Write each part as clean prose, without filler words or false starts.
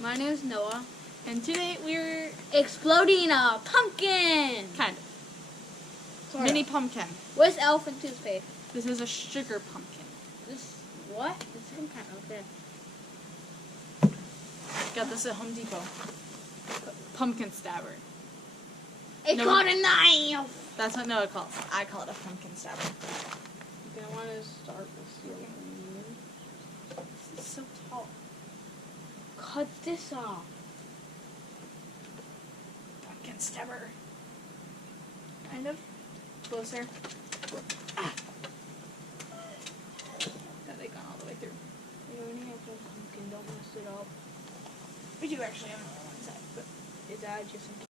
My name is Noah. And today we're Exploding a pumpkin! kind of mini pumpkin. Where's elephant toothpaste? This is a sugar pumpkin. This, what? It's some kind of, okay. Got this at Home Depot. Pumpkin stabber. It's called a knife! That's what Noah calls it. I call it a pumpkin stabber. Okay, I want to start with you. This is so tall. Cut this off. Pumpkin stabber. Kind of. Closer. Ah. That they gone all the way through. You only have one pumpkin, don't mess it up. We do actually have another one inside, but Is that just in case?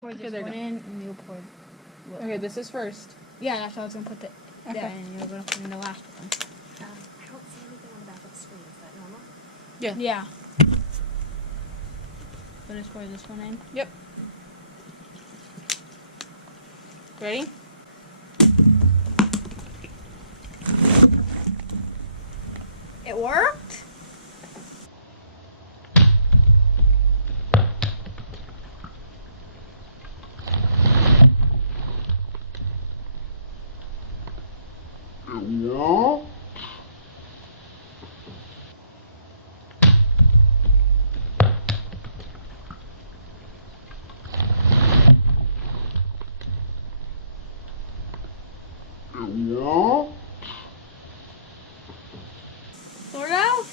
Pour this there one you go. in, and you'll pour. okay, this is first. Yeah, that's how I was gonna put that Okay. in. You're gonna put in the last one. I don't see anything on the back of the screen. Is that normal? Yeah. So just pour this one in. Yep. Ready? It worked. Sort of.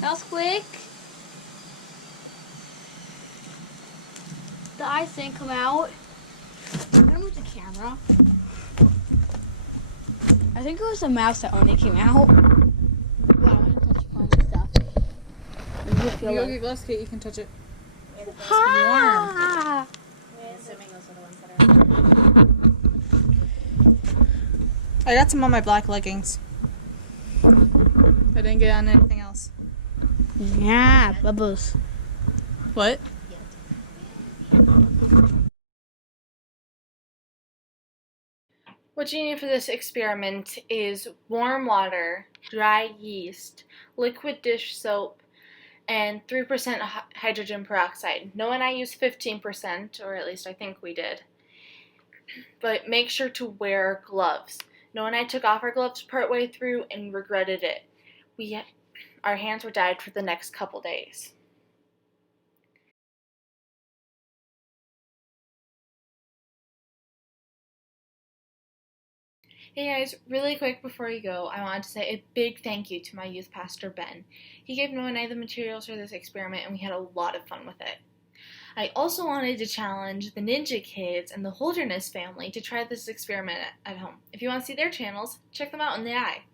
That was quick. The eyes didn't come out. I'm gonna move the camera. I think it was the mouse that only came out. Wow, I'm gonna touch upon this stuff. You go get gloves, Kate. You can touch it. Ha! Assuming those are the ones that are. I got some on my black leggings. I didn't get on anything else. Yeah, bubbles. What? What you need for this experiment is warm water, dry yeast, liquid dish soap, and 3% hydrogen peroxide. Noah and I used 15%, or at least I think we did. But make sure to wear gloves. Noah and I took off our gloves partway through and regretted it. Our hands were dyed for the next couple days. Hey guys, really quick before you go, I wanted to say a big thank you to my youth pastor, Ben. He gave Noah and I the materials for this experiment, and we had a lot of fun with it. I also wanted to challenge the Ninja Kidz and the Holderness Family to try this experiment at home. If you want to see their channels, check them out in the eye.